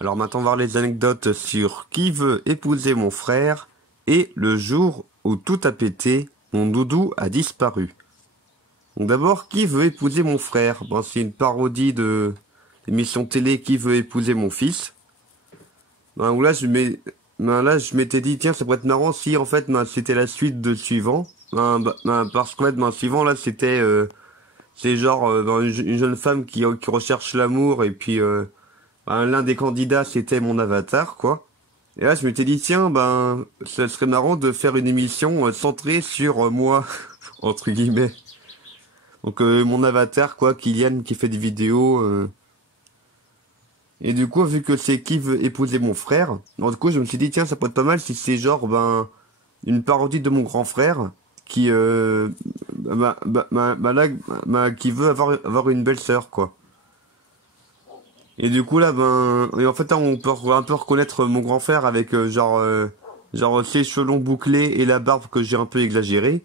Alors maintenant, on va voir les anecdotes sur qui veut épouser mon frère et le jour où tout a pété, mon doudou a disparu. Donc d'abord, qui veut épouser mon frère? Ben, c'est une parodie de l'émission télé Qui veut épouser mon fils. Ben, où là, je m'étais dit, tiens, ça pourrait être marrant si, en fait, ben, c'était la suite de suivant. Parce qu'en fait, ben, suivant, là, c'était, c'est genre, ben, une jeune femme qui recherche l'amour, et puis, ben, l'un des candidats, c'était mon avatar, quoi. Et là, je m'étais dit, tiens, ben, ça serait marrant de faire une émission centrée sur moi, entre guillemets. Donc, mon avatar, quoi, Kylian, qui fait des vidéos. Et du coup, vu que c'est qui veut épouser mon frère, alors, du coup, je me suis dit, tiens, ça pourrait être pas mal si c'est genre, ben, une parodie de mon grand frère, qui, qui veut avoir une belle sœur, quoi. Et du coup là, ben, et en fait, là, on peut un peu reconnaître mon grand frère avec genre ses cheveux longs bouclés et la barbe que j'ai un peu exagéré.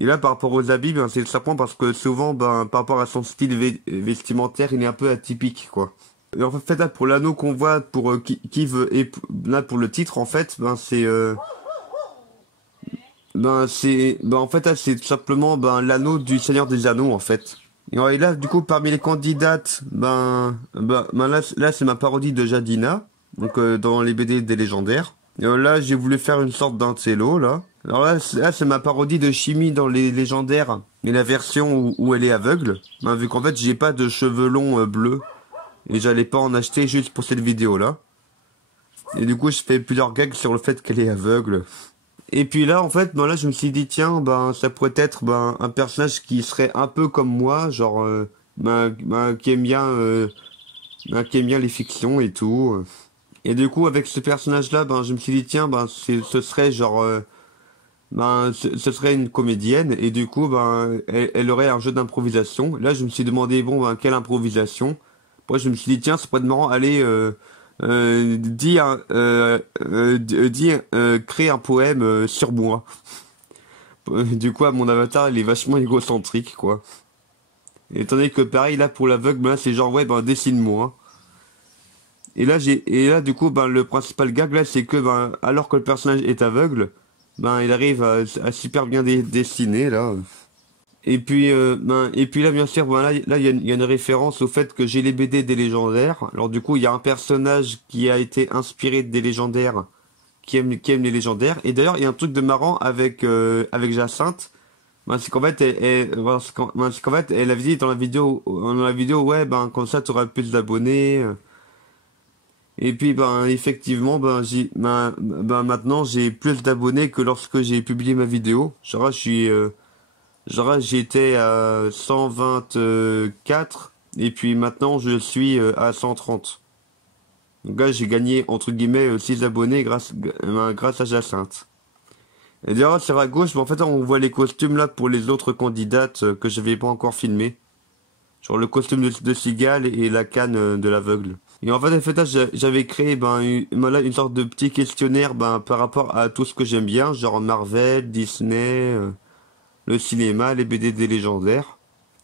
Et là, par rapport aux habits, ben, c'est simplement parce que souvent, ben, par rapport à son style vestimentaire, il est un peu atypique, quoi. Et en fait, là, pour l'anneau qu'on voit, pour qui veut, là, pour le titre, en fait, ben, ben, en fait, là, c'est tout simplement, ben, l'anneau du Seigneur des Anneaux, en fait. Et là, du coup, parmi les candidates, là, c'est ma parodie de Jadina, donc dans les BD des légendaires. Là, j'ai voulu faire une sorte d'intello, là. Alors là, c'est ma parodie de Chimie dans les légendaires, mais la version où elle est aveugle. Ben, vu qu'en fait, j'ai pas de cheveux longs bleus, et j'allais pas en acheter juste pour cette vidéo-là. Et du coup, je fais plusieurs gags sur le fait qu'elle est aveugle. Et puis là, en fait, ben là, je me suis dit, tiens, ben, ça pourrait être ben, un personnage qui serait un peu comme moi, genre, qui aime bien les fictions et tout. Et du coup, avec ce personnage-là, ben, je me suis dit, tiens, ben, ce serait genre, ce serait une comédienne, et du coup, ben, elle aurait un jeu d'improvisation. Là, je me suis demandé, bon, ben, quelle improvisation? Moi, je me suis dit, tiens, ça pourrait être marrant, allez, créer un poème sur moi. Du coup, mon avatar, il est vachement égocentrique, quoi. Et étant donné que pareil, là, pour l'aveugle, ben, c'est genre, ouais, ben, dessine-moi. Et là, du coup, ben, le principal gag, là, c'est que, ben, alors que le personnage est aveugle, ben, il arrive à super bien dessiner, là. Et puis là, bien sûr, ben, il y a une référence au fait que j'ai les BD des légendaires. Alors, du coup, il y a un personnage qui a été inspiré des légendaires, qui aime les légendaires. Et d'ailleurs, il y a un truc de marrant avec Jacinthe. Ben, c'est qu'en fait, c'est qu'en fait, elle avait dit dans la vidéo, ouais, ben, comme ça, tu auras plus d'abonnés. Et puis, ben, effectivement, maintenant, j'ai plus d'abonnés que lorsque j'ai publié ma vidéo. J'étais à 124, et puis maintenant, je suis à 130. Donc là, j'ai gagné, entre guillemets, 6 abonnés grâce à Jacinthe. Et d'ailleurs, sur la gauche, ben, en fait, on voit les costumes là pour les autres candidates que je n'avais pas encore filmé. Genre le costume de cigale et la canne de l'aveugle. Et en fait, là, j'avais créé une sorte de petit questionnaire ben, par rapport à tout ce que j'aime bien, genre Marvel, Disney, le cinéma, les BD des légendaires.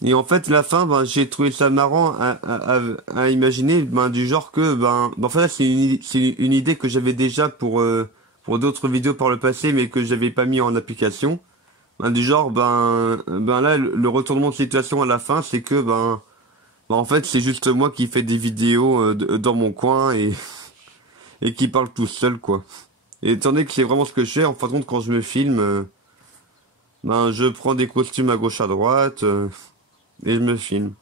Et en fait, la fin, ben, j'ai trouvé ça marrant à imaginer, ben, du genre que, en fait, c'est une idée que j'avais déjà pour d'autres vidéos par le passé, mais que j'avais pas mis en application. Ben, du genre, ben là, le retournement de situation à la fin, c'est que, en fait, c'est juste moi qui fais des vidéos dans mon coin et qui parle tout seul, quoi. Et étant donné que c'est vraiment ce que je fais, en fin de compte, quand je me filme, ben, je prends des costumes à gauche à droite et je me filme.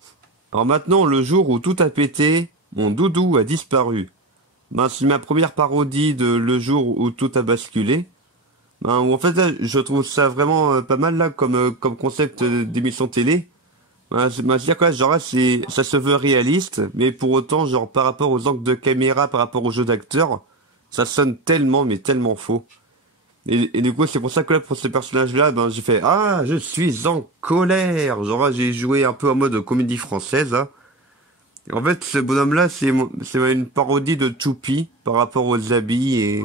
Alors maintenant, le jour où tout a pété, mon doudou a disparu. Ben, c'est ma première parodie de le jour où tout a basculé. Ben, où en fait, là, je trouve ça vraiment pas mal, là, comme concept d'émission télé. C'est-à-dire quoi, genre là, ça se veut réaliste, mais pour autant, genre par rapport aux angles de caméra, par rapport au jeu d'acteur, ça sonne tellement, mais tellement faux. Et du coup, c'est pour ça que là, pour ce personnage-là, ben j'ai fait ah, je suis en colère. Genre là, j'ai joué un peu en mode comédie française. Là. Et en fait, ce bonhomme-là, c'est une parodie de Choupi par rapport aux habits et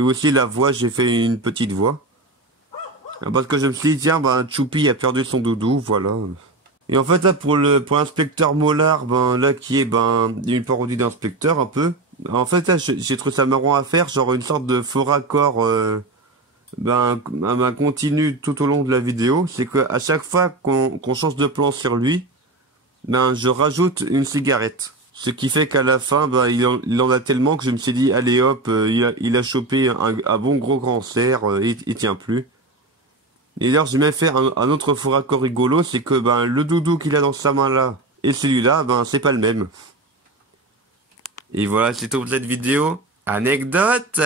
aussi la voix. J'ai fait une petite voix parce que je me suis dit tiens, ben Choupi a perdu son doudou, voilà. Et en fait là pour l'inspecteur Mollard, ben là qui est ben une parodie d'inspecteur un peu. En fait, là, j'ai trouvé ça marrant à faire, genre une sorte de faux raccord, continu tout au long de la vidéo. C'est que à chaque fois qu'on change de plan sur lui, je rajoute une cigarette. Ce qui fait qu'à la fin, il en a tellement que je me suis dit, allez hop, il a chopé un bon gros cancer, il tient plus. Et d'ailleurs, j'ai même fait un autre faux raccord rigolo, c'est que le doudou qu'il a dans sa main là et celui-là, c'est pas le même. Et voilà, c'est tout pour cette vidéo. Anecdote